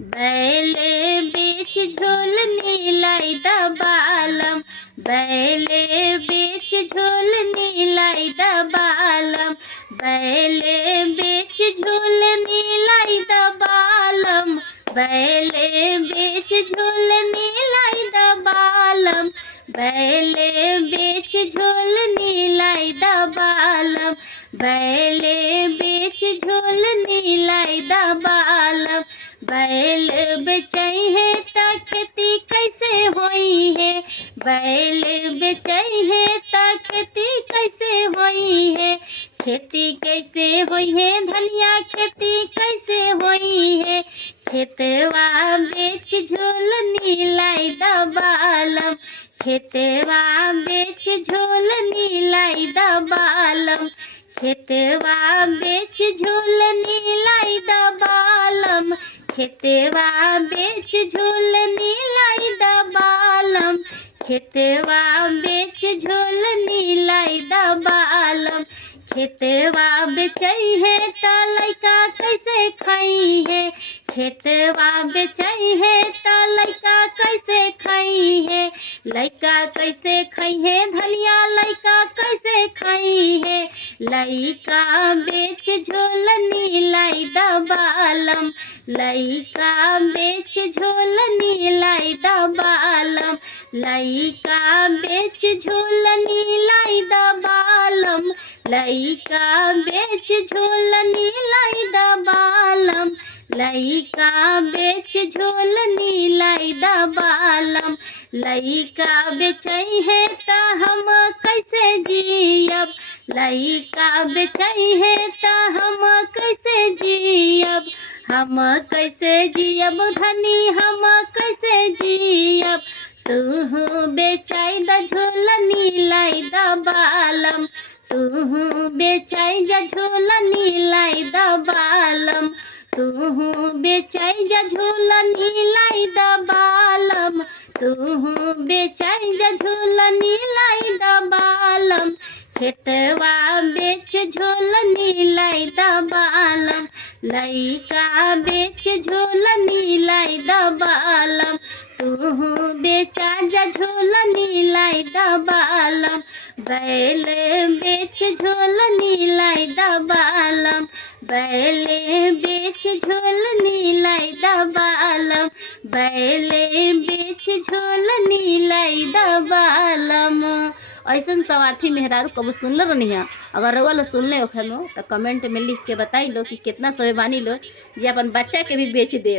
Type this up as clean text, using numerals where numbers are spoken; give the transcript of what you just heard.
बैले बीच झोल नीलाई दबालम, बैले बीच झोल नीलाई दबालम, बैले बीच झोल नीलाई दबालम, बैले बीच झोल नीलाई दबालम, बैले बीच झोल नीलाई दबालम, बैले बीच झोल नीलाई दबालम। बैल बेचई है त खेती कैसे होई है, बैल बेचई है त खेती कैसे होई है, खेती कैसे होई है धनिया खेती कैसे होई है, खेतवा बेच झोल नीलाई दबालम, खेतवा बेच झोल नीलाई दबालम, खेतवा बेच झोल नीलाई दबालम, खेतवा बेच झोल नीलाई दबालम, खेतवा बेच झोल नीलाई दबालम। खेतवा बेचई है त लइका कैसे खाई है, खेतवा बेचई है त लइका कैसे खाई है, लइका कैसे खाई है धनिया लइका कैसे खाई है, लइका बेच झोल नीलाई दबालम, लइका बेच झोल नीलाई दबालम, लइका बेच झोल नीलाई दबालम, लइका बेच झोल नीलाई दबालम, लइका बेच झोल नीलाई दबालम। लइका बेचई है त हम कैसे जियब, लइका बेचई है त हम कैसे जियब, हम कैसे जियब धनी हम कैसे जियब, तू बेचई द झोल नीलाई दबालम, तू बेचई जा झोल नीलाई दबालम, तू बेचई जा झोल नीलाई दबालम, तू बेचई जा झोल नीलाई दबालम। खेतवा बेच झोल नीलाई दबालम, लइका बेच झोल नीलाई दबालम, तू बेचा जा झोल नीलाई दबालम, बैल बेच झोल नीलाई दबालम, बैल बेच झोल नीलाई दबालम, बैल बेच झोल नीलाई दबालम। ऐसन सवार्थी मेहरारू कबो सुनल रहनी है? अगर रउआ लोग सुनले होखे लो तो कमेंट में लिख के बताई लो कि कितना स्वाभिमानी लो जे अपन बच्चा के भी बेच दे।